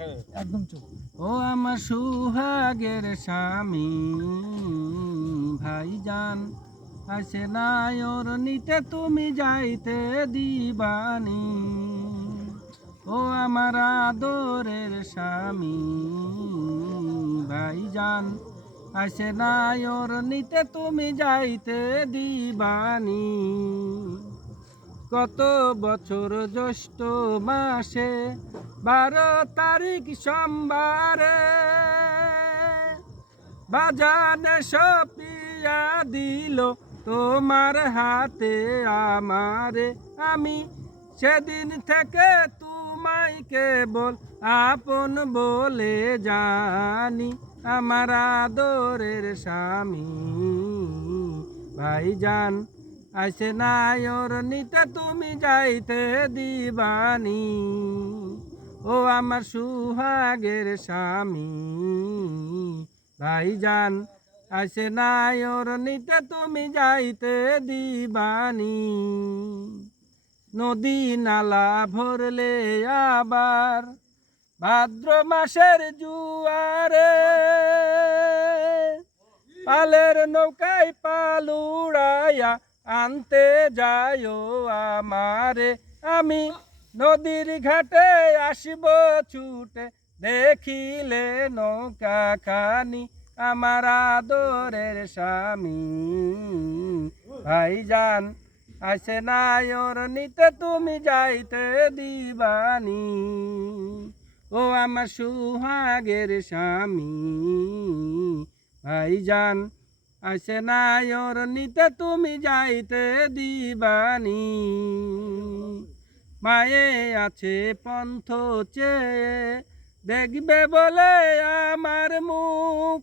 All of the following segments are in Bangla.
একদম চুপ। ও আমার সুহাগের স্বামী ভাইজান আসে না ওর নিতে তুমি যাইতে দিবানি। ও আমার আদরের স্বামী ভাইজান আসে না ওর নিতে তুমি যাইতে দিবানি। কত বছর জ্যৈষ্ঠ মাসে 12 তারিখ সোমবারে বাজানে সপিয়া দিল তোমার হাতে আমারে। আমি সেদিন থেকে তোমায় কেবল আপন বলে জানি। আমার আদরের স্বামী ভাইজান আসে না ওর নিতে তুমি যাইতে দিবানি। ও আমার সুহাগের স্বামী ভাইজান আসে না ওর নিতে তুমি যাইতে দিবানি। নদী নালা ভরলে আবার ভাদ্র মাসের জুয়ারে পালের নৌকায় পাল উড়াইয়া আনতে যায় আমারে। আমি নদীর ঘাটে আসব ছুটে দেখিলে নৌকা খানি। আমার আদরের স্বামী ভাইজান আসে না ওর নিতে তুমি যাইতে দিবানি। ও আমার সুহাগের স্বামী ভাইজান আসে না ওর নিতে তুমি যাইতে দিবানি। মায়ে আছে পন্থ চেয়ে দেখবে বলে আমার মুখ,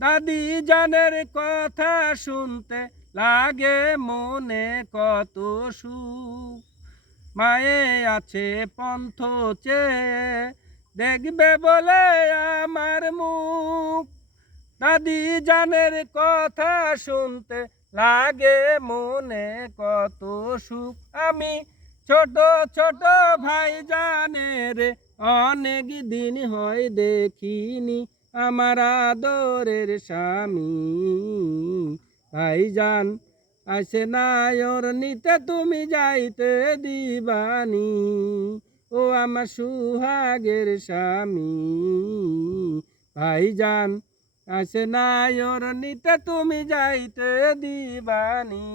দাদি জানের কথা শুনতে লাগে মনে কত সুখ। মায়ে আছে পন্থ চেয়ে দেখবে বলে আমার মুখ, দাদি জানের কথা শুনতে লাগে মনে কত সুখ। আমি ছোট ছোট ভাই জানের অনেক দিন হয় দেখিনি। আমার আদরের স্বামী ভাইজান আসে না ওর নিতে তুমি যাইতে দিবানি। ও আমার সুহাগের স্বামী ভাইজান আসে না ওর নিতে তুমি যাইতে দিবানি।